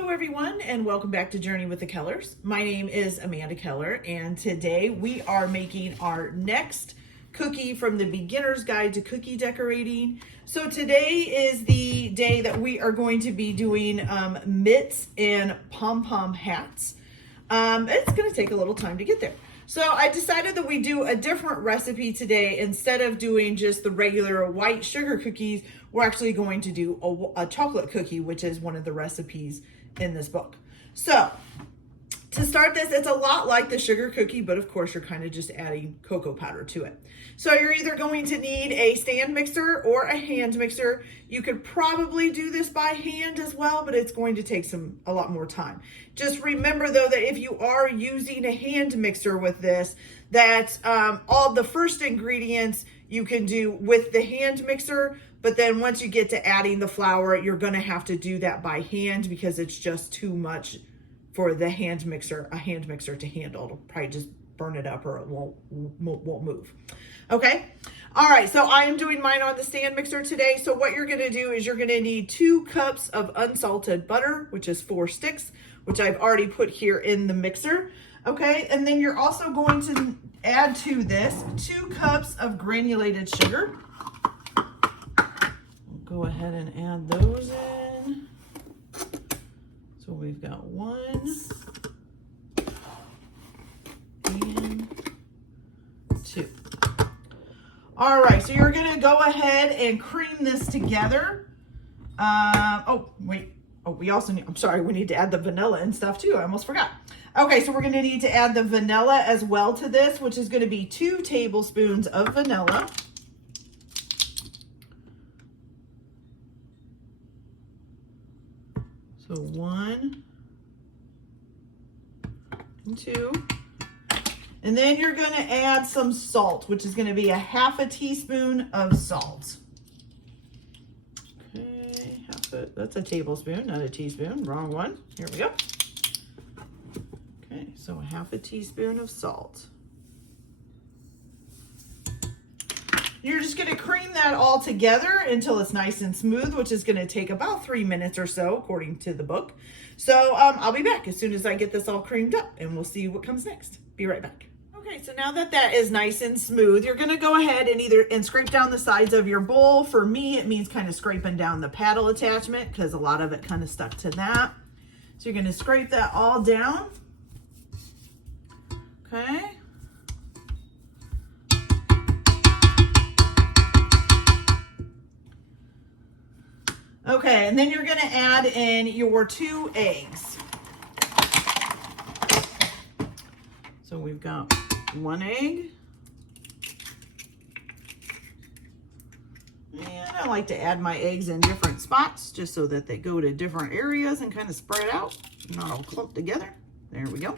Hello everyone and welcome back to Journey with the Kellers. My name is Amanda Keller and today we are making our next cookie from the Beginner's Guide to Cookie Decorating. So today is the day that we are going to be doing mitts and pom-pom hats. It's going to take a little time to get there. So I decided that we do a different recipe today. Instead of doing just the regular white sugar cookies, we're actually going to do a chocolate cookie, which is one of the recipes in this book. So to start this, it's a lot like the sugar cookie, but of course you're kind of just adding cocoa powder to it. So you're either going to need a stand mixer or a hand mixer. You could probably do this by hand as well, but it's going to take a lot more time. Just remember though that if you are using a hand mixer with this, that all the first ingredients you can do with the hand mixer, but then once you get to adding the flour, you're gonna have to do that by hand because it's just too much for the hand mixer, a hand mixer to handle. It'll probably just burn it up or it won't move. Okay, all right, so I am doing mine on the stand mixer today. So what you're gonna do is you're gonna need 2 cups of unsalted butter, which is 4 sticks, which I've already put here in the mixer. Okay, and then you're also going to add to this 2 cups of granulated sugar. We'll go ahead and add those in. So we've got 1 and 2. All right, so you're gonna go ahead and cream this together. We also need, we need to add the vanilla and stuff too. I almost forgot. Okay, so we're gonna need to add the vanilla as well to this, which is gonna be 2 tablespoons of vanilla. So 1 and 2. And then you're going to add some salt, which is going to be 1/2 teaspoon of salt. Okay, that's a tablespoon, not a teaspoon. Wrong one. Here we go. Okay, so 1/2 teaspoon of salt. You're just going to cream that all together until it's nice and smooth, which is going to take about 3 minutes or so, according to the book. So I'll be back as soon as I get this all creamed up, and we'll see what comes next. Be right back. Okay, so now that that is nice and smooth, you're going to go ahead and scrape down the sides of your bowl. For me, it means kind of scraping down the paddle attachment because a lot of it kind of stuck to that. So you're going to scrape that all down. Okay. Okay, and then you're going to add in your 2 eggs. So we've got 1 egg. And I like to add my eggs in different spots just so that they go to different areas and kind of spread out, not all clumped together. There we go.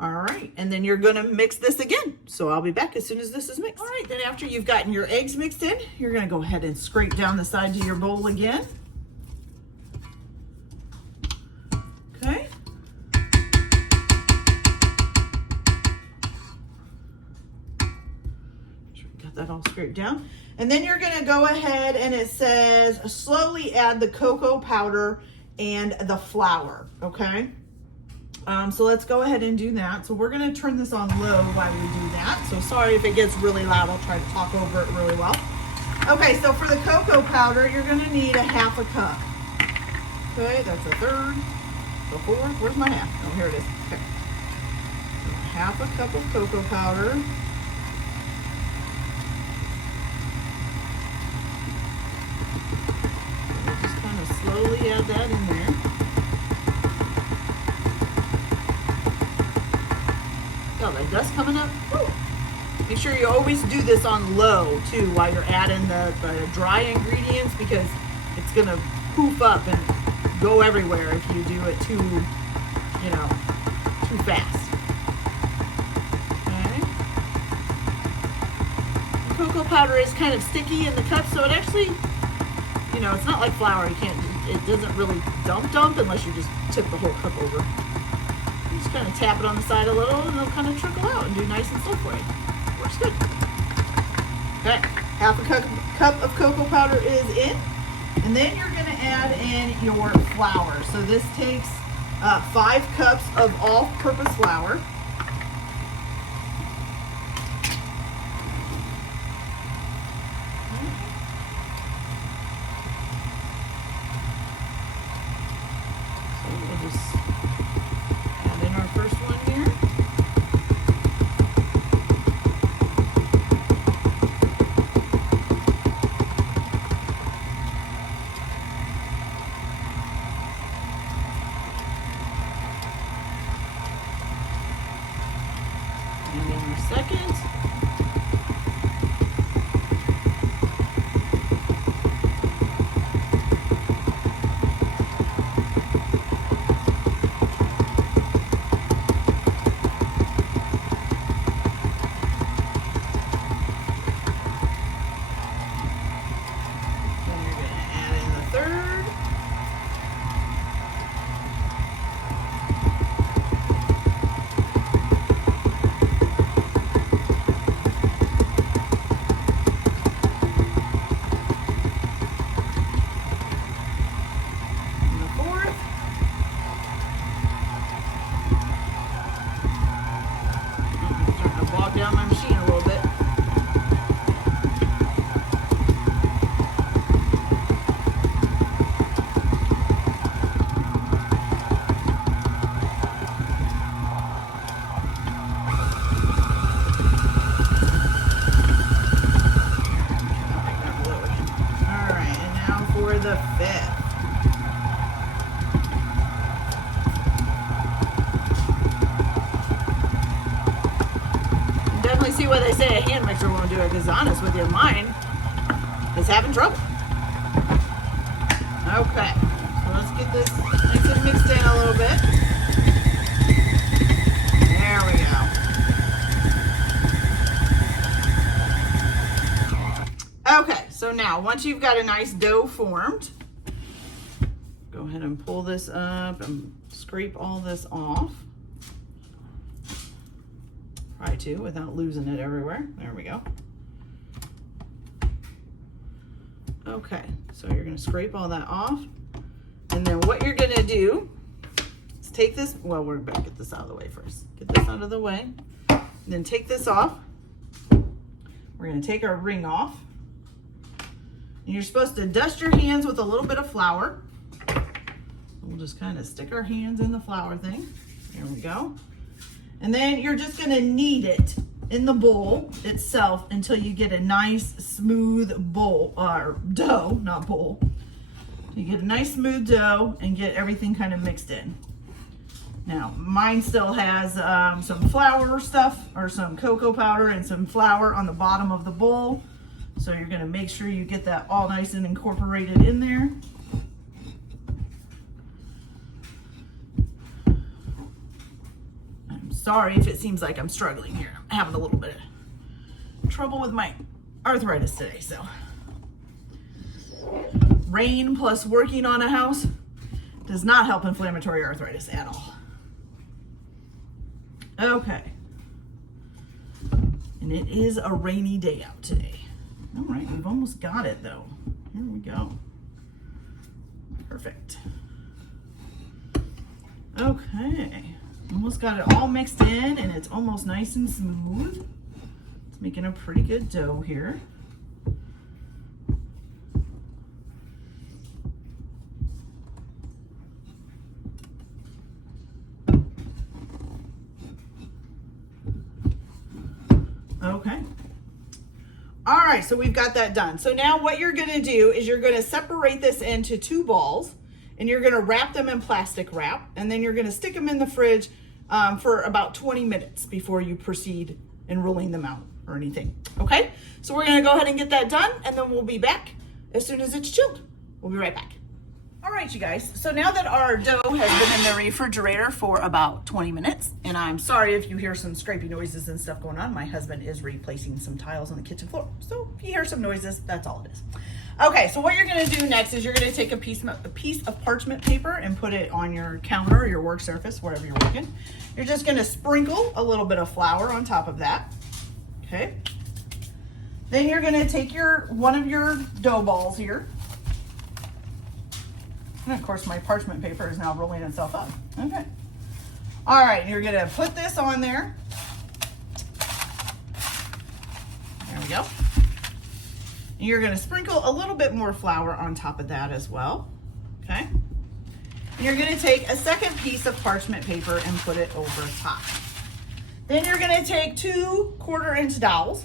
All right, and then you're gonna mix this again. So I'll be back as soon as this is mixed. All right, then after you've gotten your eggs mixed in, you're gonna go ahead and scrape down the sides of your bowl again. Okay. Got that all scraped down. And then you're gonna go ahead and it says slowly add the cocoa powder and the flour, okay? So let's go ahead and do that. So we're gonna turn this on low while we do that. So sorry if it gets really loud, I'll try to talk over it really well. Okay, so for the cocoa powder, you're gonna need 1/2 cup. Okay, that's 1/3, a 1/4, where's my half? Oh, here it is, okay. So 1/2 cup of cocoa powder. So we'll just kind of slowly add that in there. Oh, that dust coming up. Woo. Make sure you always do this on low too while you're adding the dry ingredients because it's gonna poof up and go everywhere if you do it too fast. Okay. The cocoa powder is kind of sticky in the cup, so it actually, it's not like flour. It doesn't really dump unless you just tip the whole cup over. Just kind of tap it on the side a little and it'll kind of trickle out and do nice and slow for you. Works good. Okay, 1/2 cup of cocoa powder is in. And then you're gonna add in your flour. So this takes 5 cups of all-purpose flour. So we'll just add in our first one here. And then our second. Then you're going to add in the third. And the fourth. Starting to bog down my machine a little bit. All right, and now for the fifth. You definitely see why they say a hand mixer won't do it, because honest with you, mine is having trouble. Okay, so let's get this nice and mixed in a little bit. There we go. Okay, so now once you've got a nice dough formed, go ahead and pull this up and scrape all this off. Try to without losing it everywhere. There we go. Okay, so you're gonna scrape all that off. And then what you're gonna do is take this, well, we're gonna get this out of the way first. Get this out of the way. And then take this off. We're gonna take our ring off. And you're supposed to dust your hands with a little bit of flour. We'll just kind of stick our hands in the flour thing. There we go. And then you're just gonna knead it in the bowl itself until you get a nice smooth bowl, or dough, not bowl. You get a nice smooth dough and get everything kind of mixed in. Now, mine still has some flour stuff, or some cocoa powder and some flour on the bottom of the bowl. So you're gonna make sure you get that all nice and incorporated in there. I'm sorry if it seems like I'm struggling here. I'm having a little bit of trouble with my arthritis today, so. Rain plus working on a house does not help inflammatory arthritis at all. Okay. And it is a rainy day out today. All right, we've almost got it though. Here we go. Perfect. Okay. Almost got it all mixed in and it's almost nice and smooth. It's making a pretty good dough here. Okay. All right, so we've got that done. So now what you're gonna do is you're gonna separate this into 2 balls and you're gonna wrap them in plastic wrap, and then you're gonna stick them in the fridge for about 20 minutes before you proceed in rolling them out or anything, okay? So we're gonna go ahead and get that done, and then we'll be back as soon as it's chilled. We'll be right back. All right, you guys, so now that our dough has been in the refrigerator for about 20 minutes, and I'm sorry if you hear some scrapey noises and stuff going on. My husband is replacing some tiles on the kitchen floor. So if you hear some noises, that's all it is. Okay, so what you're gonna do next is you're gonna take a piece of parchment paper and put it on your counter or your work surface, wherever you're working. You're just gonna sprinkle a little bit of flour on top of that, okay? Then you're gonna take one of your dough balls here, And of course my parchment paper is now rolling itself up. Okay. All right, you're gonna put this on there. There we go. And you're gonna sprinkle a little bit more flour on top of that as well, okay? And you're gonna take a second piece of parchment paper and put it over top. Then you're gonna take 2 1/4-inch dowels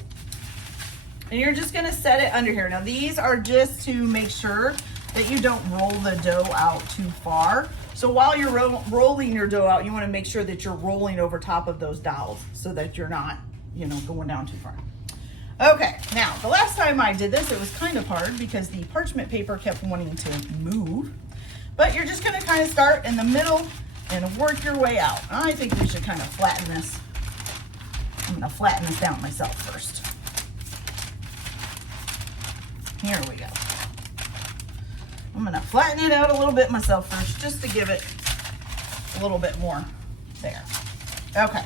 and you're just gonna set it under here. Now these are just to make sure that you don't roll the dough out too far. So while you're rolling your dough out, you wanna make sure that you're rolling over top of those dowels so that you're not, you know, going down too far. Okay, now the last time I did this, it was kind of hard because the parchment paper kept wanting to move. But you're just gonna kind of start in the middle and work your way out. I think we should kind of flatten this. I'm gonna flatten this down myself first. Here we go. I'm gonna flatten it out a little bit myself first, just to give it a little bit more there. Okay,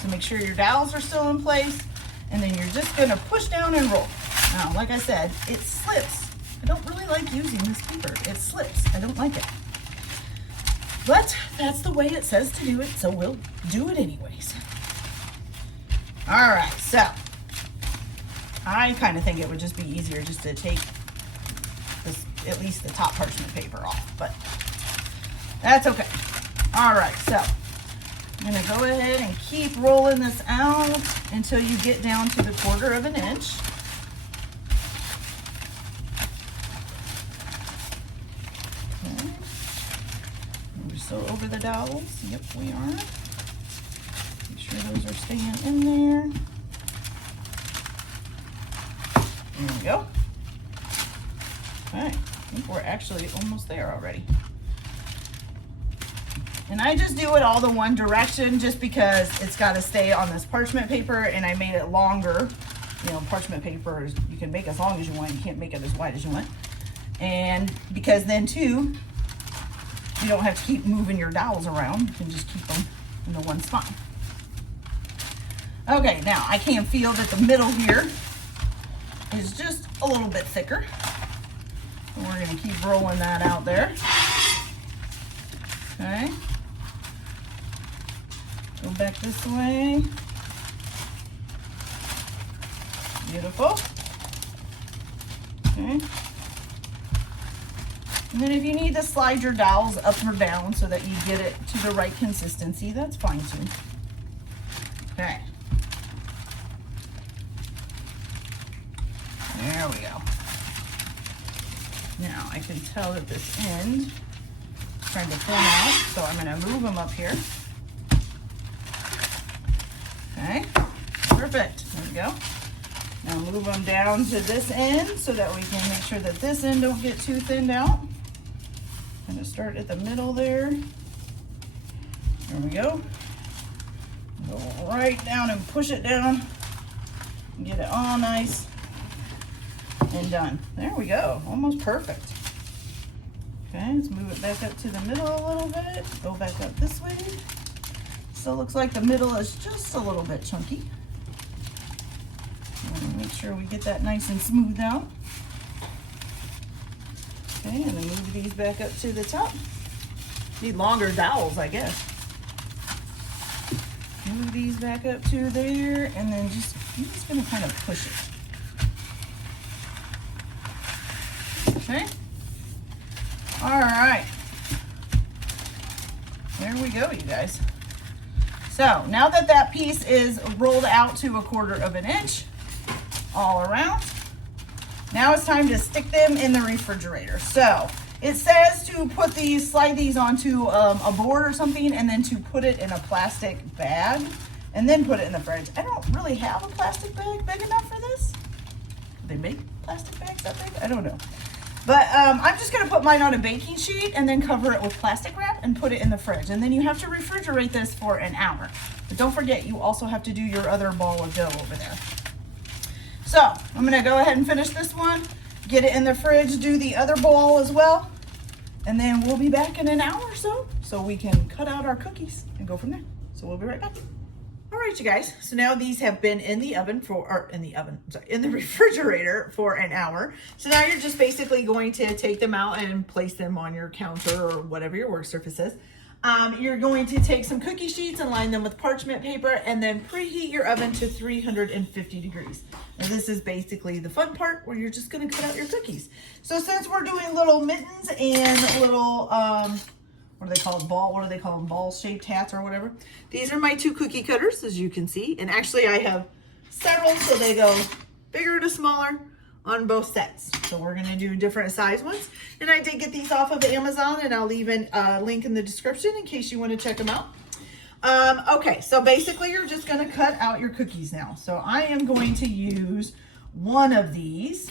so make sure your dowels are still in place, and then you're just gonna push down and roll. Now, like I said, it slips. I don't really like using this paper. It slips, I don't like it. But that's the way it says to do it, so we'll do it anyways. All right, so I kind of think it would just be easier just to take this, at least the top parchment paper off, but that's okay. All right, so I'm gonna go ahead and keep rolling this out until you get down to the 1/4 inch. Okay. We're still over the dowels. Yep, we are. Make sure those are staying in there. There we go. Okay, I think we're actually almost there already. And I just do it all the one direction just because it's got to stay on this parchment paper, and I made it longer. You know, parchment paper is, you can make as long as you want, you can't make it as wide as you want. And because then too, you don't have to keep moving your dowels around, you can just keep them in the one spot. Okay, now I can feel that the middle here is just a little bit thicker. And we're gonna keep rolling that out there. Okay. Go back this way. Beautiful. Okay. And then if you need to slide your dowels up or down so that you get it to the right consistency, that's fine too. Okay. There we go. Now I can tell that this end is trying to form out, so I'm going to move them up here. Okay, perfect. There we go. Now move them down to this end so that we can make sure that this end don't get too thinned out. I'm going to start at the middle there. There we go. Go right down and push it down. Get it all nice and done. There we go, almost perfect. Okay, let's move it back up to the middle a little bit. Go back up this way. Still looks like the middle is just a little bit chunky. Make sure we get that nice and smooth out. Okay, and then move these back up to the top. Need longer dowels, I guess. Move these back up to there, and then I'm just gonna kind of push it. Okay. All right. There we go, you guys. So now that that piece is rolled out to a 1/4 inch all around, now it's time to stick them in the refrigerator. So it says to put these, slide these onto a board or something, and then to put it in a plastic bag and then put it in the fridge. I don't really have a plastic bag big enough for this. Do they make plastic bags that big? I don't know. But I'm just gonna put mine on a baking sheet and then cover it with plastic wrap and put it in the fridge. And then you have to refrigerate this for an hour. But don't forget, you also have to do your other ball of dough over there. So I'm gonna go ahead and finish this one, get it in the fridge, do the other ball as well. And then we'll be back in an hour or so we can cut out our cookies and go from there. So we'll be right back. All right. right, you guys. So now these have been in the oven in the refrigerator for an hour. So now you're just basically going to take them out and place them on your counter or whatever your work surface is. You're going to take some cookie sheets and line them with parchment paper and then preheat your oven to 350 degrees. And this is basically the fun part where you're just going to cut out your cookies. So since we're doing little mittens and little, what do they call them? Ball-shaped hats or whatever. These are my 2 cookie cutters, as you can see. And actually I have several, so they go bigger to smaller on both sets. So we're gonna do different size ones. And I did get these off of Amazon, and I'll leave a link in the description in case you want to check them out. Okay, so basically you're just gonna cut out your cookies now. So I am going to use one of these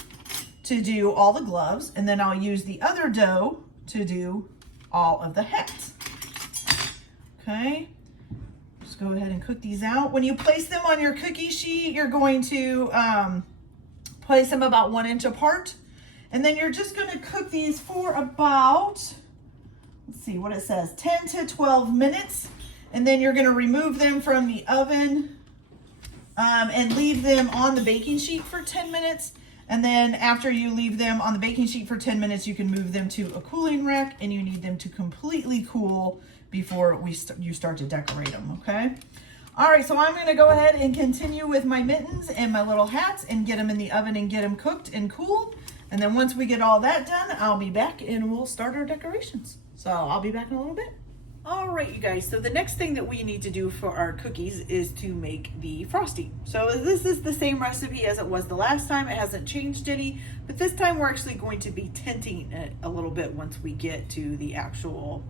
to do all the gloves, and then I'll use the other dough to do all of the hats. Okay, just go ahead and cook these out. When you place them on your cookie sheet, you're going to place them about 1 inch apart, and then you're just going to cook these for about, let's see what it says, 10 to 12 minutes, and then you're going to remove them from the oven and leave them on the baking sheet for 10 minutes. And then after you leave them on the baking sheet for 10 minutes, you can move them to a cooling rack, and you need them to completely cool before you start to decorate them, okay? All right, so I'm gonna go ahead and continue with my mittens and my little hats and get them in the oven and get them cooked and cooled. And then once we get all that done, I'll be back and we'll start our decorations. So I'll be back in a little bit. All right, you guys, so the next thing that we need to do for our cookies is to make the frosting. So this is the same recipe as it was the last time. It hasn't changed any, but this time we're actually going to be tinting it a little bit once we get to the actual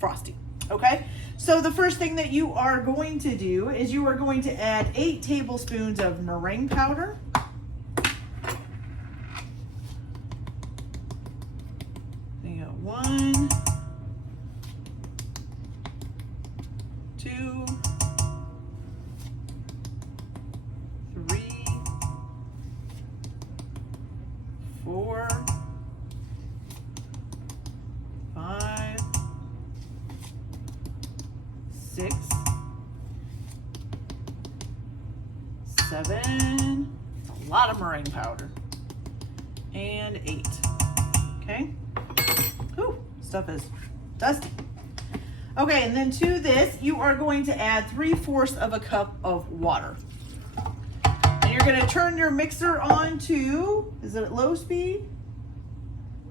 frosting, okay? So the first thing that you are going to do is you are going to add 8 tablespoons of meringue powder. So you got 1, 2, 3, 4, 5, 6, 7, a lot of meringue powder, and 8. Okay. Ooh, stuff is dusty. Okay, and then to this, you are going to add 3/4 of a cup of water. And you're gonna turn your mixer on to, is it at low speed?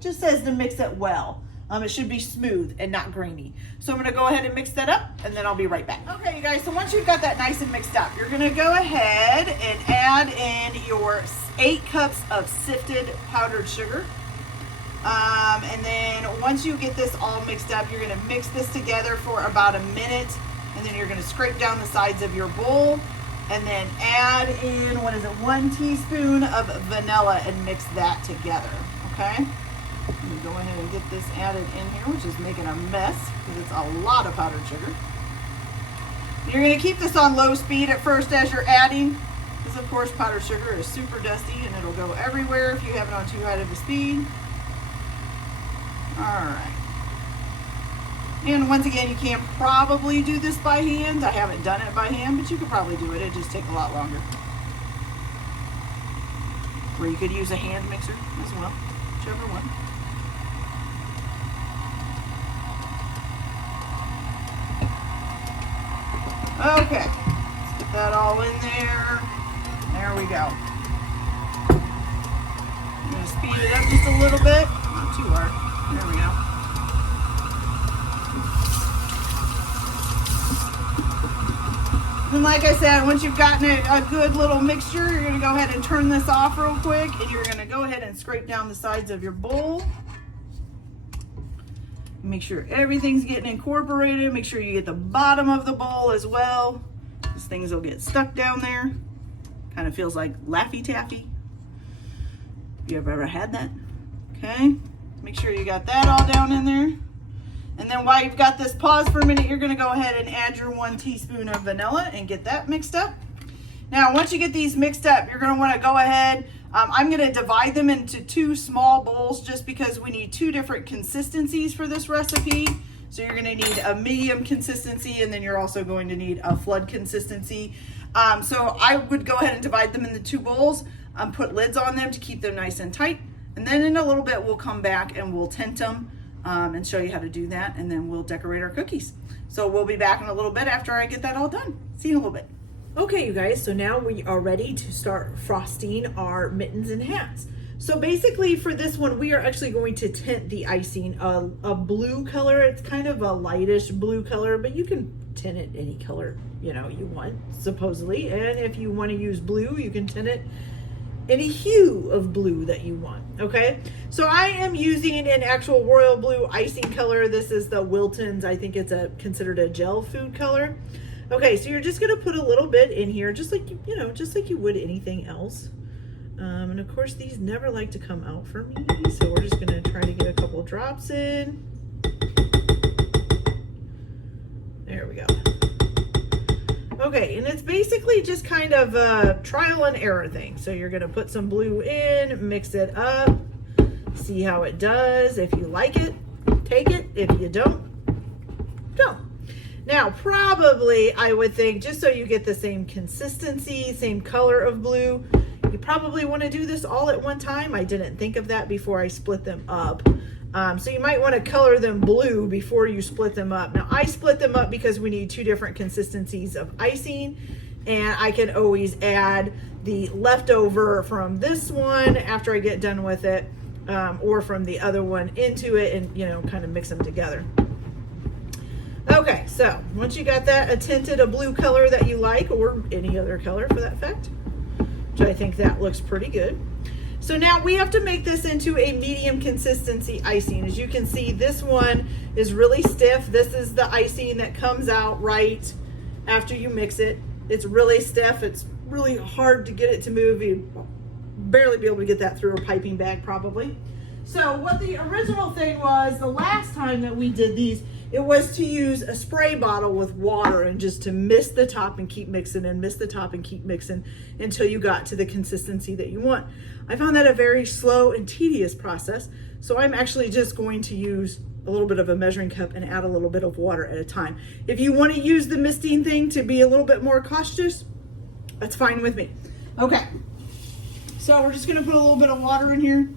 Just says to mix it well. It should be smooth and not grainy. So I'm gonna go ahead and mix that up, and then I'll be right back. Okay, you guys, so once you've got that nice and mixed up, you're gonna go ahead and add in your 8 cups of sifted powdered sugar. And then once you get this all mixed up, you're gonna mix this together for about a minute, and then you're gonna scrape down the sides of your bowl, and then add in, 1 teaspoon of vanilla and mix that together, okay? Let me go ahead and get this added in here, which is making a mess because it's a lot of powdered sugar. You're gonna keep this on low speed at first as you're adding, because of course powdered sugar is super dusty and it'll go everywhere if you have it on too high of a speed. All right. And once again, you can probably do this by hand. I haven't done it by hand, but you could probably do it. It'd just take a lot longer. Or you could use a hand mixer as well, whichever one. Okay, let's get that all in there. There we go. I'm gonna speed it up just a little bit, not too hard. There we go. And like I said, once you've gotten a good little mixture, you're gonna go ahead and turn this off real quick, and you're gonna go ahead and scrape down the sides of your bowl. Make sure everything's getting incorporated. Make sure you get the bottom of the bowl as well. These things will get stuck down there. Kind of feels like Laffy Taffy. Have you ever had that? Okay. Make sure you got that all down in there. And then while you've got this, pause for a minute. You're gonna go ahead and add your 1 teaspoon of vanilla and get that mixed up. Now, once you get these mixed up, you're gonna wanna go ahead, I'm gonna divide them into 2 small bowls just because we need 2 different consistencies for this recipe. So you're gonna need a medium consistency, and then you're also going to need a flood consistency. So I would go ahead and divide them into 2 bowls, put lids on them to keep them nice and tight. And then in a little bit, we'll come back and we'll tint them and show you how to do that. And then we'll decorate our cookies. So we'll be back in a little bit after I get that all done. See you in a little bit. Okay, you guys, so now we are ready to start frosting our mittens and hats. So basically for this one, we are actually going to tint the icing a blue color. It's kind of a lightish blue color, but you can tint it any color, you know, you want, supposedly. And if you want to use blue, you can tint it any hue of blue that you want, okay? So I am using an actual royal blue icing color. This is the Wilton's. I think it's considered a gel food color. Okay, so you're just gonna put a little bit in here, just like just like you would anything else. And of course, these never like to come out for me, so we're just gonna try to get a couple drops in. There we go. Okay, and it's basically just kind of a trial and error thing. So you're gonna put some blue in, mix it up, see how it does. If you like it, take it. If you don't, don't. Now, probably, I would think, just so you get the same consistency, same color of blue, you probably want to do this all at one time. I didn't think of that before I split them up. So you might want to color them blue before you split them up. Now, I split them up because we need 2 different consistencies of icing, and I can always add the leftover from this one after I get done with it, or from the other one into it, and, you know, kind of mix them together. Okay, so once you got that tinted a blue color that you like, or any other color for that fact, which I think that looks pretty good. So now we have to make this into a medium consistency icing. As you can see, this one is really stiff. This is the icing that comes out right after you mix it. It's really stiff. It's really hard to get it to move. You'd barely be able to get that through a piping bag probably. So what the original thing was, the last time that we did these, it was to use a spray bottle with water and just to mist the top and keep mixing and mist the top and keep mixing until you got to the consistency that you want. I found that a very slow and tedious process. So I'm actually just going to use a little bit of a measuring cup and add a little bit of water at a time. If you want to use the misting thing to be a little bit more cautious, that's fine with me. Okay, so we're just gonna put a little bit of water in here.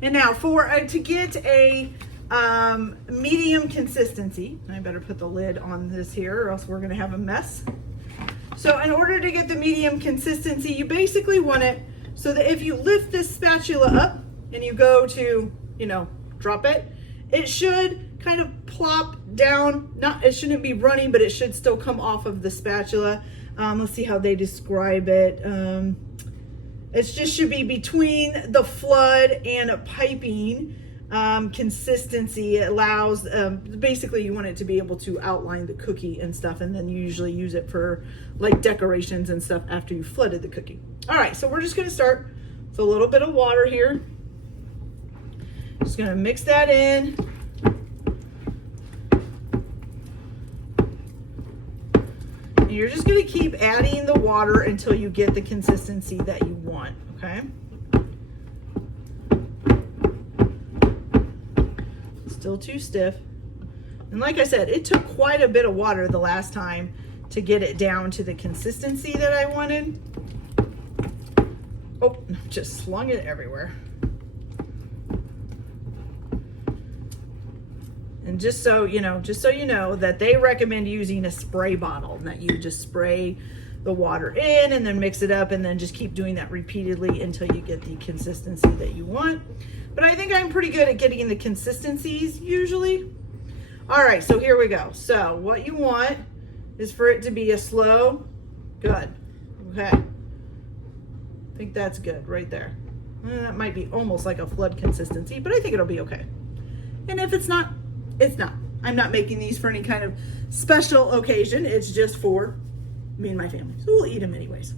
And now to get a medium consistency, I better put the lid on this here or else we're gonna have a mess. So in order to get the medium consistency, you basically want it so that if you lift this spatula up and you go to, you know, drop it, it should kind of plop down. It shouldn't be running, but it should still come off of the spatula. Let's see how they describe it. It just should be between the flood and a piping consistency. It allows, basically you want it to be able to outline the cookie and stuff, and then you usually use it for like decorations and stuff after you flooded the cookie. All right, so we're just gonna start with a little bit of water here. Just gonna mix that in. And you're just gonna keep adding the water until you get the consistency that you want, okay? Still too stiff. And like I said, it took quite a bit of water the last time to get it down to the consistency that I wanted. Oh, just slung it everywhere. And just so you know that they recommend using a spray bottle, and that you just spray the water in and then mix it up and then just keep doing that repeatedly until you get the consistency that you want. But I think I'm pretty good at getting the consistencies usually. All right, so here we go. So what you want is for it to be a slow, good, okay. I think that's good right there. That might be almost like a flood consistency, but I think it'll be okay. And if it's not, it's not. I'm not making these for any kind of special occasion. It's just for me and my family. So we'll eat them anyways.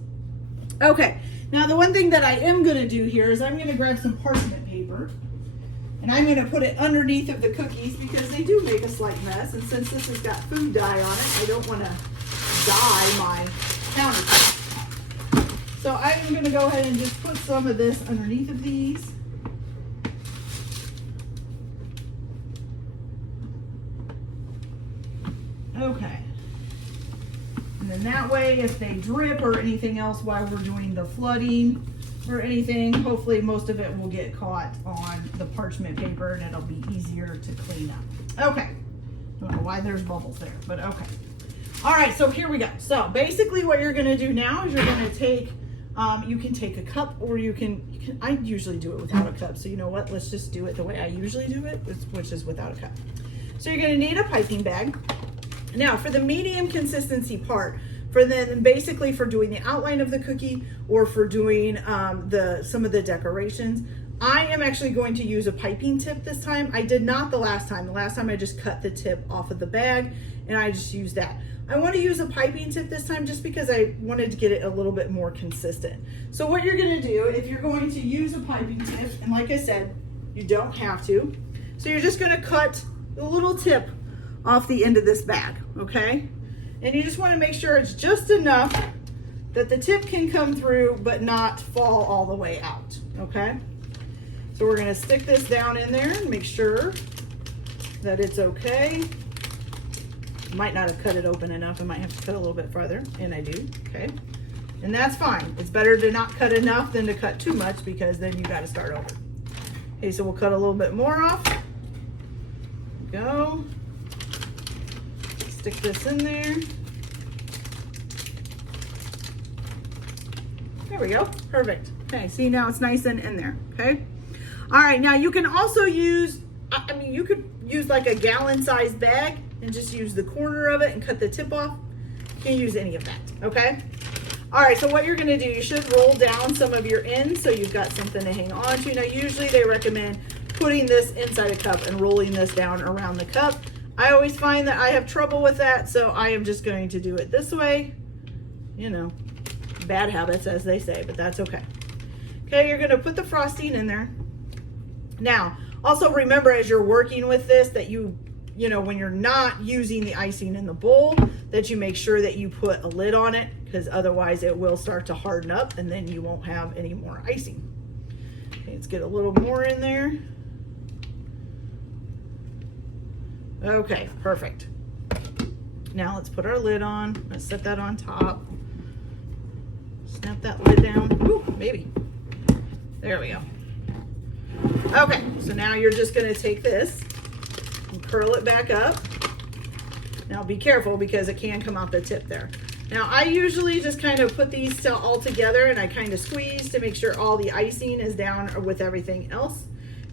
Okay, now the one thing that I am gonna do here is I'm gonna grab some parchment paper and I'm gonna put it underneath of the cookies because they do make a slight mess. And since this has got food dye on it, I don't wanna dye my countertop. So I'm gonna go ahead and just put some of this underneath of these. Okay. And then that way, if they drip or anything else while we're doing the flooding or anything, hopefully most of it will get caught on the parchment paper and it'll be easier to clean up. Okay. Don't know why there's bubbles there, but okay. All right, so here we go. So basically what you're gonna do now is you're gonna take, you can take a cup or you can, I usually do it without a cup. So you know what, let's just do it the way I usually do it, which is without a cup. So you're gonna need a piping bag. Now for the medium consistency part, for then basically for doing the outline of the cookie or for doing some of the decorations, I am actually going to use a piping tip this time. I did not the last time. The last time I just cut the tip off of the bag and I just used that. I want to use a piping tip this time just because I wanted to get it a little bit more consistent. So what you're going to do, if you're going to use a piping tip, and like I said, you don't have to. So you're just going to cut the little tip off the end of this bag, okay? And you just want to make sure it's just enough that the tip can come through but not fall all the way out, okay? So we're going to stick this down in there and make sure that it's okay. Might not have cut it open enough. I might have to cut a little bit farther, and I do, okay? And that's fine. It's better to not cut enough than to cut too much because then you got to start over. Okay, so we'll cut a little bit more off. Go. Stick this in there. There we go, perfect. Okay, see now it's nice and in there, okay? All right, now you can also use, I mean, you could use like a gallon sized bag and just use the corner of it and cut the tip off. You can't use any of that, okay? All right, so what you're gonna do, you should roll down some of your ends so you've got something to hang on to. Now, usually they recommend putting this inside a cup and rolling this down around the cup. I always find that I have trouble with that, so I am just going to do it this way. You know, bad habits, as they say, but that's okay. Okay, you're gonna put the frosting in there. Now, also remember as you're working with this that you know, when you're not using the icing in the bowl, that you make sure that you put a lid on it, because otherwise it will start to harden up and then you won't have any more icing. Okay, let's get a little more in there. Okay, perfect. Now let's put our lid on. Let's set that on top. Snap that lid down. Ooh, maybe. There we go. Okay, so now you're just gonna take this and curl it back up. Now be careful because it can come out the tip there. Now I usually just kind of put these all together and I kind of squeeze to make sure all the icing is down with everything else.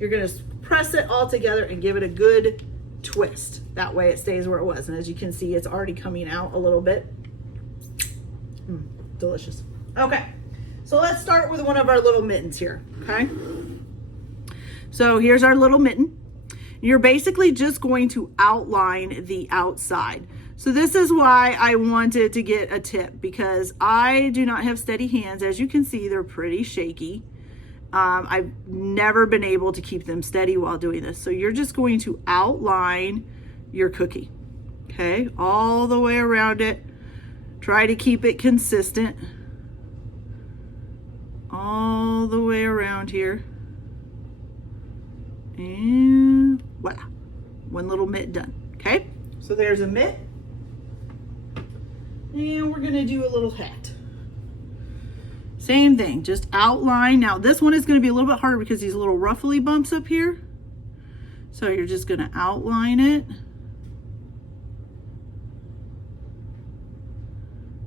You're gonna press it all together and give it a good twist. That way it stays where it was. And as you can see, it's already coming out a little bit. Delicious. Okay, so let's start with one of our little mittens here, okay? So here's our little mitten. You're basically just going to outline the outside. So this is why I wanted to get a tip, because I do not have steady hands. As you can see, they're pretty shaky. I've never been able to keep them steady while doing this. So you're just going to outline your cookie, okay? All the way around it. Try to keep it consistent. All the way around here. And voila, one little mitt done, okay? So there's a mitt. And we're gonna do a little hat. Same thing, just outline. Now this one is gonna be a little bit harder because these little ruffly bumps up here. So you're just gonna outline it.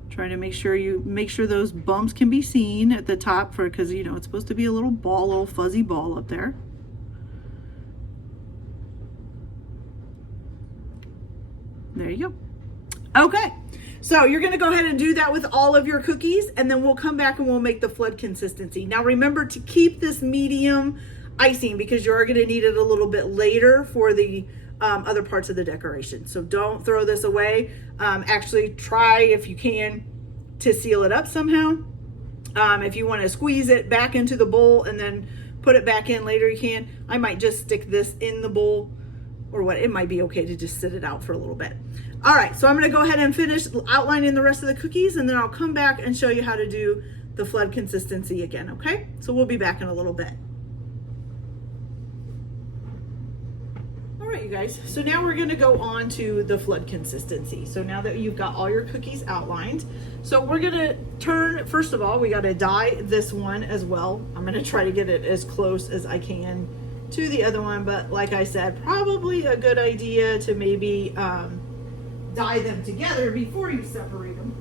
Try to make sure those bumps can be seen at the top because you know it's supposed to be a little ball, little fuzzy ball up there. There you go. Okay, so you're gonna go ahead and do that with all of your cookies, and then we'll come back and we'll make the flood consistency. Now remember to keep this medium icing because you are gonna need it a little bit later for the other parts of the decoration. So don't throw this away. Actually try, if you can, to seal it up somehow. If you wanna squeeze it back into the bowl and then put it back in later, you can. I might just stick this in the bowl, or what, it might be okay to just sit it out for a little bit. All right, so I'm gonna go ahead and finish outlining the rest of the cookies, and then I'll come back and show you how to do the flood consistency again, okay? So we'll be back in a little bit. All right, you you guys, so now we're gonna go on to the flood consistency. So now that you've got all your cookies outlined, so we're gonna turn, first of all, we gotta dye this one as well. I'm gonna try to get it as close as I can to the other one, but like I said, probably a good idea to maybe dye them together before you separate them.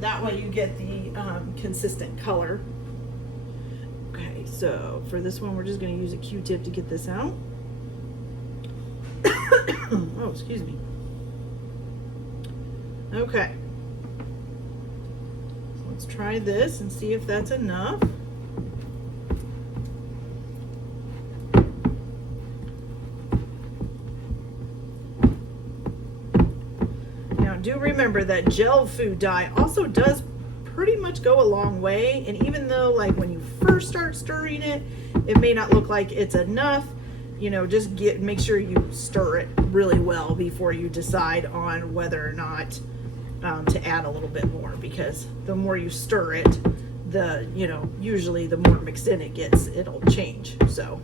That way you get the consistent color. Okay, so for this one, we're just going to use a Q-tip to get this out. Oh, excuse me. Okay. So let's try this and see if that's enough. Now, do remember that gel food dye also does pretty much go a long way, and even though like when you first start stirring it, it may not look like it's enough, you know, just make sure you stir it really well before you decide on whether or not to add a little bit more, because the more you stir it, the, you know, usually the more mixed in it gets, it'll change. So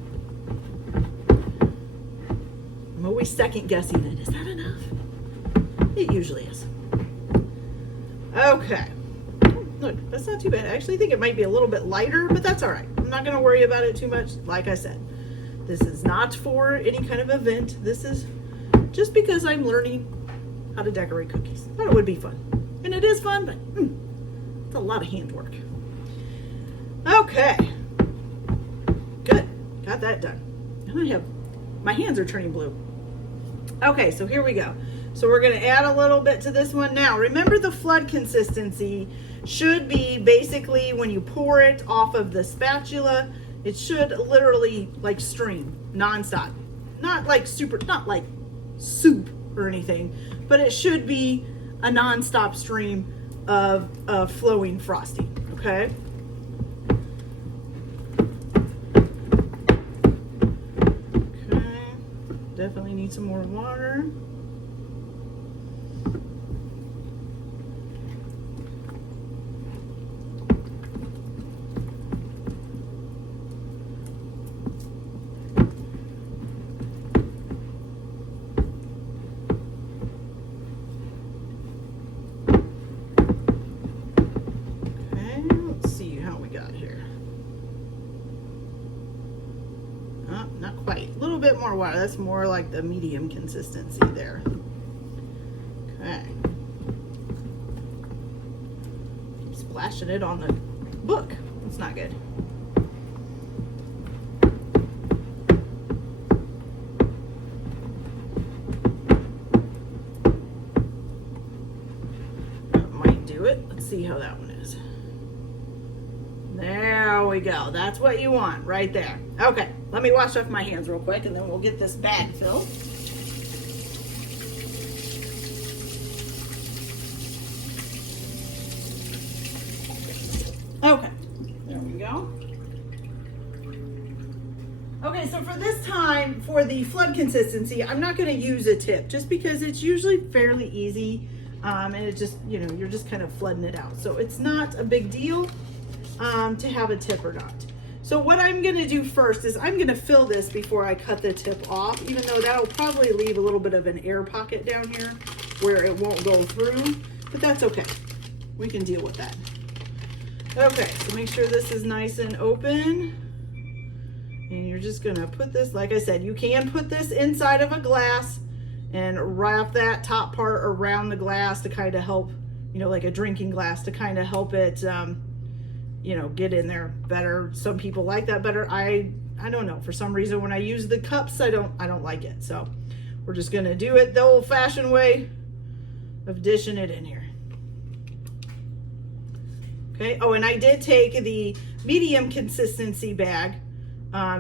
I'm always second guessing it. Is that enough? It usually is. Okay. Look, that's not too bad. I actually think it might be a little bit lighter, but that's all right. I'm not going to worry about it too much. Like I said, this is not for any kind of event. This is just because I'm learning how to decorate cookies. I thought it would be fun. And it is fun, but it's a lot of handwork. Okay. Good. Got that done. And my hands are turning blue. Okay, so here we go. So we're going to add a little bit to this one. Now, remember the flood consistency should be basically when you pour it off of the spatula, it should literally like stream nonstop. Not like soup or anything, but it should be a nonstop stream of flowing frosting, okay? Okay, definitely need some more water. Not quite. A little bit more water. That's more like the medium consistency there. Okay. Keep splashing it on the book. It's not good. That might do it. Let's see how that one is. There we go. That's what you want right there. Okay, let me wash off my hands real quick and then we'll get this bag filled. Okay, there we go. Okay, so for this time, for the flood consistency, I'm not going to use a tip just because it's usually fairly easy and it just, you know, you're just kind of flooding it out. So it's not a big deal to have a tip or not. So what I'm going to do first is I'm going to fill this before I cut the tip off, even though that'll probably leave a little bit of an air pocket down here where it won't go through, but that's okay. We can deal with that. Okay, so make sure this is nice and open. And you're just going to put this, like I said, you can put this inside of a glass and wrap that top part around the glass to kind of help, you know, like a drinking glass to kind of help it, you know, get in there better. Some people like that better. I don't know. For some reason, when I use the cups, I don't like it. So we're just going to do it the old-fashioned way of dishing it in here. Okay. Oh, and I did take the medium consistency bag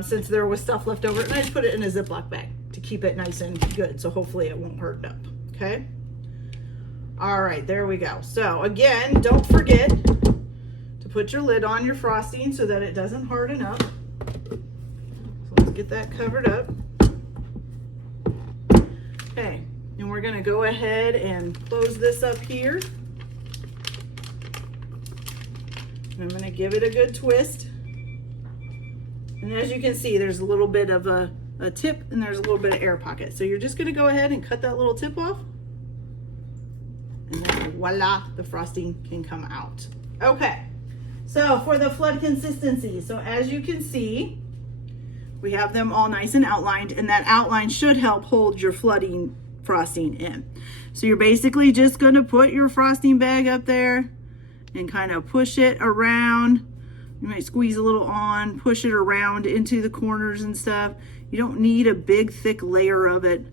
since there was stuff left over, and I just put it in a Ziploc bag to keep it nice and good. So hopefully it won't harden up. Okay. All right, there we go. So again, don't forget to put your lid on your frosting so that it doesn't harden up. So let's get that covered up. Okay, and we're gonna go ahead and close this up here. I'm going to give it a good twist. And as you can see, there's a little bit of a a tip and there's a little bit of air pocket. So you're just gonna go ahead and cut that little tip off. And then voila, the frosting can come out. Okay, so for the flood consistency, so as you can see, we have them all nice and outlined, and that outline should help hold your flooding frosting in. So you're basically just gonna put your frosting bag up there and kind of push it around. You might squeeze a little on, push it around into the corners and stuff. You don't need a big thick layer of it.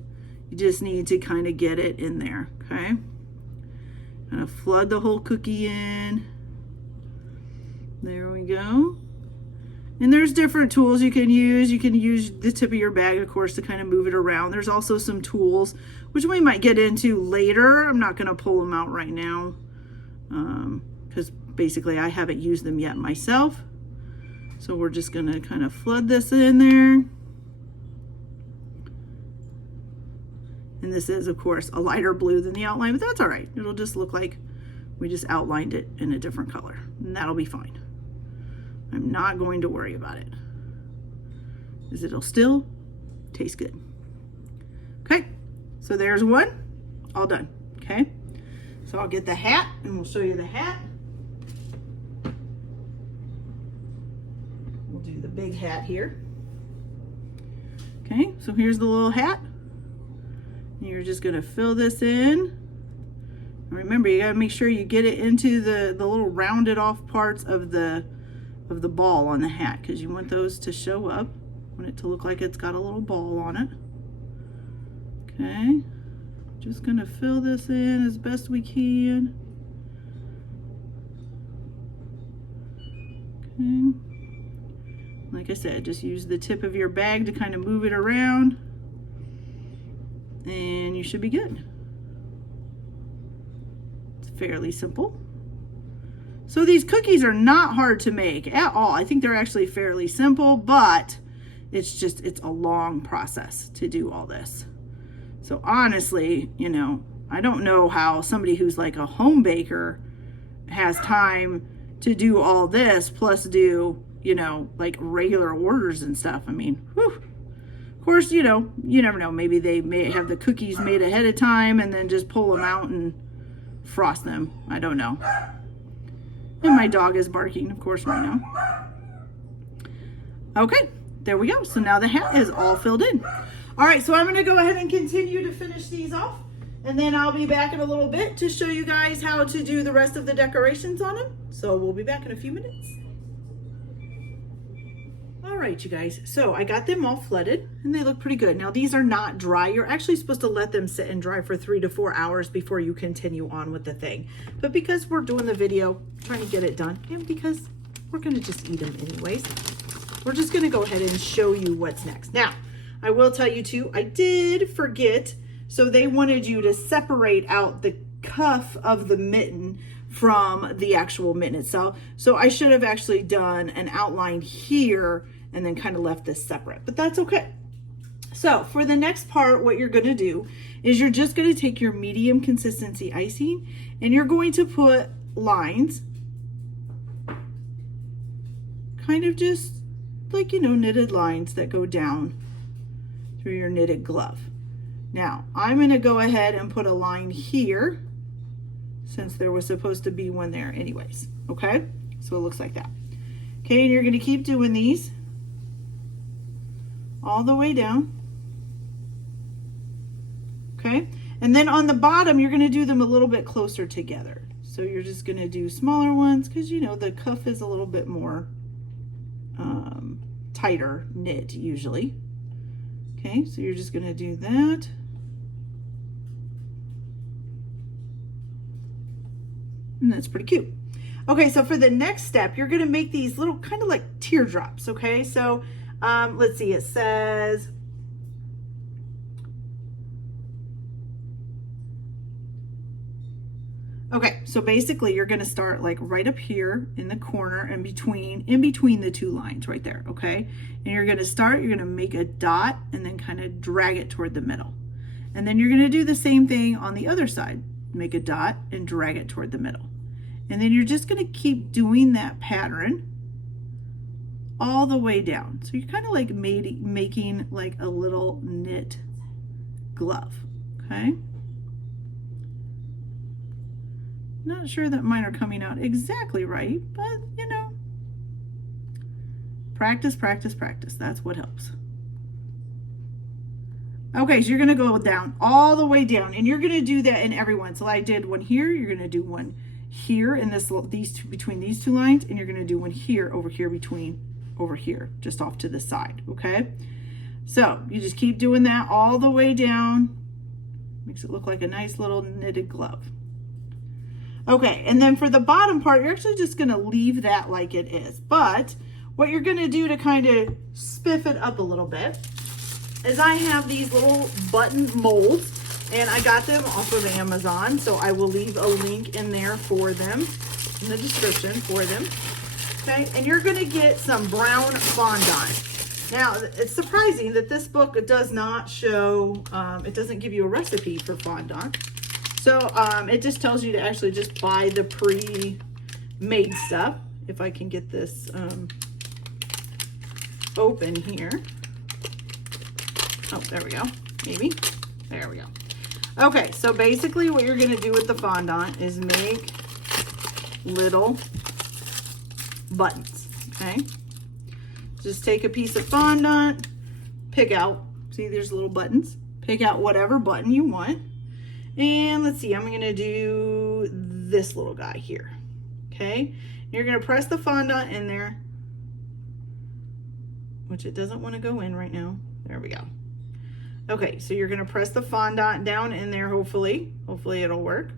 You just need to kind of get it in there, okay? Kind of flood the whole cookie in. There we go. And there's different tools you can use. You can use the tip of your bag, of course, to kind of move it around. There's also some tools, which we might get into later. I'm not gonna pull them out right now because basically I haven't used them yet myself. So we're just gonna kind of flood this in there. And this is, of course, a lighter blue than the outline, but that's all right. It'll just look like we just outlined it in a different color, and that'll be fine. I'm not going to worry about it, because it'll still taste good. Okay, so there's one, all done, okay? So I'll get the hat, and we'll show you the hat. We'll do the big hat here. Okay, so here's the little hat. You're just gonna fill this in. And remember, you gotta make sure you get it into the little rounded off parts of the ball on the hat, because you want those to show up. You want it to look like it's got a little ball on it. Okay, just gonna fill this in as best we can. Okay, like I said, just use the tip of your bag to kind of move it around, and you should be good. It's fairly simple. So these cookies are not hard to make at all. I think they're actually fairly simple, but it's a long process to do all this. So honestly, you know, I don't know how somebody who's like a home baker has time to do all this, plus do, you know, like regular orders and stuff. I mean, whew. Of course, you know, you never know. Maybe they may have the cookies made ahead of time and then just pull them out and frost them. I don't know. And my dog is barking, of course, right now. Okay, there we go. So now the hat is all filled in. All right, so I'm gonna go ahead and continue to finish these off, and then I'll be back in a little bit to show you guys how to do the rest of the decorations on them. So we'll be back in a few minutes. All right, you guys, so I got them all flooded and they look pretty good. Now these are not dry. You're actually supposed to let them sit and dry for 3 to 4 hours before you continue on with the thing. But because we're doing the video, trying to get it done, and because we're gonna just eat them anyways, we're just gonna go ahead and show you what's next. Now, I will tell you too, I did forget, so they wanted you to separate out the cuff of the mitten from the actual mitten itself. So I should have actually done an outline here and then kind of left this separate, but that's okay. So for the next part, what you're gonna do is you're just gonna take your medium consistency icing and you're going to put lines, kind of just like, you know, knitted lines that go down through your knitted glove. Now I'm gonna go ahead and put a line here, since there was supposed to be one there anyways, okay? So it looks like that. Okay, and you're gonna keep doing these all the way down, okay? And then on the bottom, you're gonna do them a little bit closer together. So you're just gonna do smaller ones, because you know, the cuff is a little bit more tighter knit usually. Okay, so you're just gonna do that. And that's pretty cute. Okay, so for the next step, you're gonna make these little kind of like teardrops, okay? So let's see, it says, okay, so basically you're gonna start like right up here in the corner and in between the two lines right there, okay? And you're gonna make a dot and then kind of drag it toward the middle. And then you're gonna do the same thing on the other side. Make a dot and drag it toward the middle. And then you're just gonna keep doing that pattern all the way down. So you're kind of like making like a little knit glove, okay? Not sure that mine are coming out exactly right, but you know, practice, practice, practice. That's what helps. Okay, so you're gonna go down, all the way down, and you're gonna do that in every one. So I did one here, you're gonna do one here in between these two lines, and you're gonna do one here, over here, just off to the side, okay? So you just keep doing that all the way down. Makes it look like a nice little knitted glove. Okay, and then for the bottom part, you're actually just gonna leave that like it is. But what you're gonna do to kind of spiff it up a little bit is I have these little button molds, and I got them off of Amazon, so I will leave a link in there for them, in the description for them. Okay, and you're gonna get some brown fondant. Now, it's surprising that this book does not show, it doesn't give you a recipe for fondant. So it just tells you to actually just buy the pre-made stuff. If I can get this open here. Oh, there we go. Maybe. There we go. Okay, so basically what you're gonna do with the fondant is make little buttons, okay? Just take a piece of fondant, pick out, see there's little buttons, pick out whatever button you want. And let's see, I'm gonna do this little guy here, okay? You're gonna press the fondant in there, which it doesn't wanna go in right now. There we go. Okay, so you're gonna press the fondant down in there, hopefully it'll work.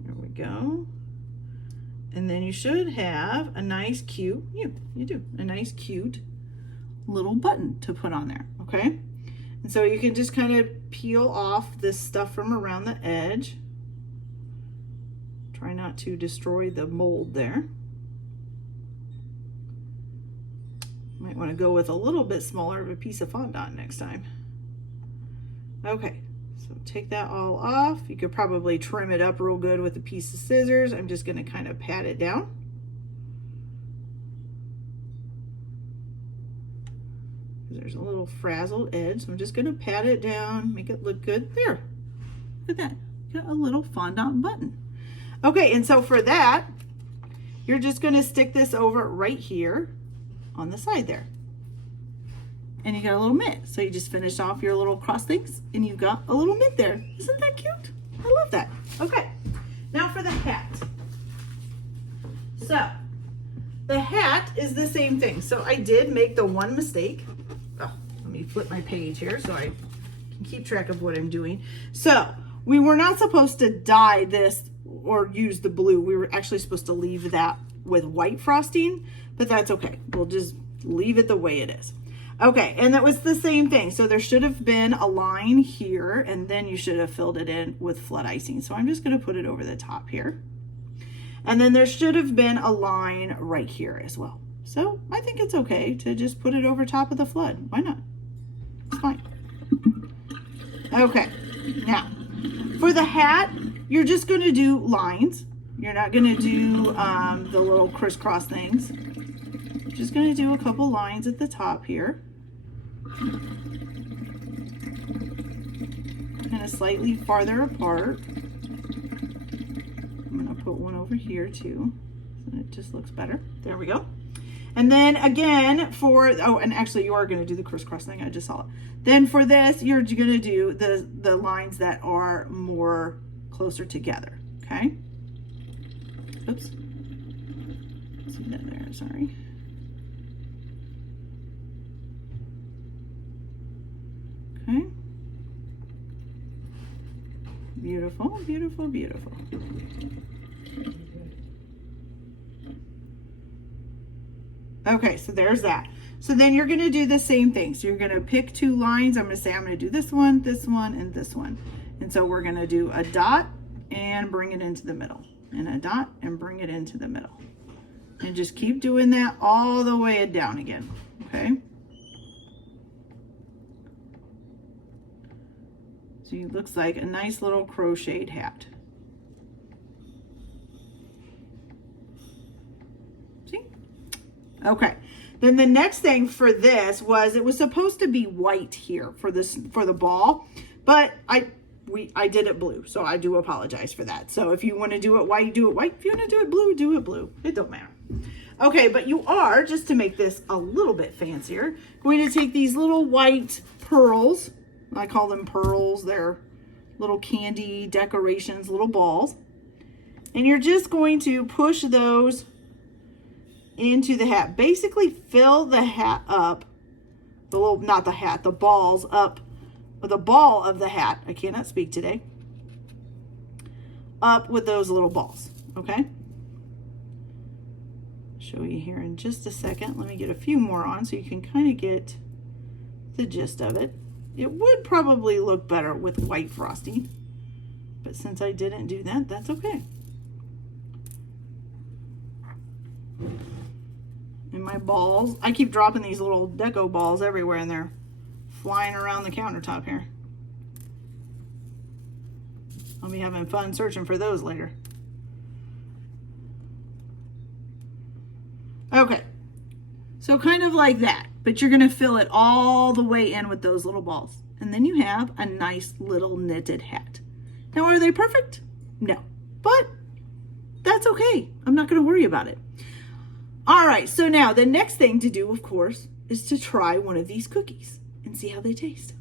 There we go. And then you should have a nice cute, you do, a nice cute little button to put on there, okay? And so you can just kind of peel off this stuff from around the edge. Try not to destroy the mold there. Might want to go with a little bit smaller of a piece of fondant next time. Okay, so take that all off. You could probably trim it up real good with a piece of scissors. I'm just going to kind of pat it down. There's a little frazzled edge, so I'm just going to pat it down, make it look good. There, look at that, got a little fondant button. Okay, and so for that, you're just going to stick this over right here on the side there. And you got a little mitt. So you just finish off your little cross things and you've got a little mitt there. Isn't that cute? I love that. Okay, now for the hat. So the hat is the same thing. So I did make the one mistake. Oh, let me flip my page here so I can keep track of what I'm doing. So we were not supposed to dye this or use the blue. We were actually supposed to leave that with white frosting, but that's okay. We'll just leave it the way it is. Okay, and that was the same thing. So there should have been a line here, and then you should have filled it in with flood icing. So I'm just gonna put it over the top here. And then there should have been a line right here as well. So I think it's okay to just put it over top of the flood. Why not? It's fine. Okay, now for the hat, you're just gonna do lines. You're not gonna do the little crisscross things. Just gonna do a couple lines at the top here. Kind of slightly farther apart. I'm gonna put one over here too, so it just looks better. There we go. And then again for, oh, and actually you are gonna do the crisscross thing, I just saw it. Then for this, you're gonna do the lines that are more closer together, okay? Oops, see that there, sorry. Okay. Beautiful, beautiful, beautiful. Okay, so there's that. So then you're gonna do the same thing. So you're gonna pick two lines. I'm gonna say I'm gonna do this one, and this one. And so we're gonna do a dot and bring it into the middle, and a dot and bring it into the middle. And just keep doing that all the way down again, okay? So it looks like a nice little crocheted hat. Okay. Then the next thing for this was it was supposed to be white here for the ball, but I did it blue, so I do apologize for that. So if you want to do it white, do it white. If you want to do it blue. It don't matter. Okay, but you are, just to make this a little bit fancier, going to take these little white pearls. I call them pearls. They're little candy decorations, little balls. And you're just going to push those into the hat. Basically fill the hat up, the balls up, or the ball of the hat. I cannot speak today. Up with those little balls, okay? Show you here in just a second. Let me get a few more on so you can kind of get the gist of it. It would probably look better with white frosting, but since I didn't do that, that's okay. And my balls, I keep dropping these little deco balls everywhere and they're flying around the countertop here. I'll be having fun searching for those later. Okay, so kind of like that, but you're gonna fill it all the way in with those little balls. And then you have a nice little knitted hat. Now, are they perfect? No, but that's okay. I'm not gonna worry about it. All right, so now the next thing to do, of course, is to try one of these cookies and see how they taste.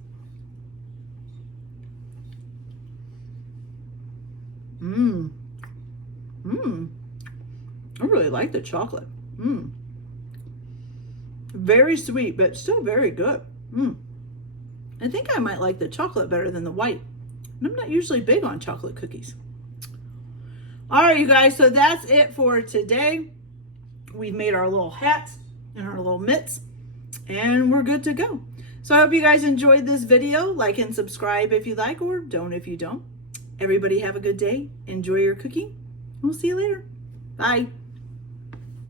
I really like the chocolate. Very sweet, but still very good. I think I might like the chocolate better than the white. And I'm not usually big on chocolate cookies. All right, you guys, so that's it for today. We've made our little hats and our little mitts, and we're good to go. So I hope you guys enjoyed this video. Like and subscribe if you like, or don't if you don't. Everybody have a good day. Enjoy your cooking. We'll see you later. Bye.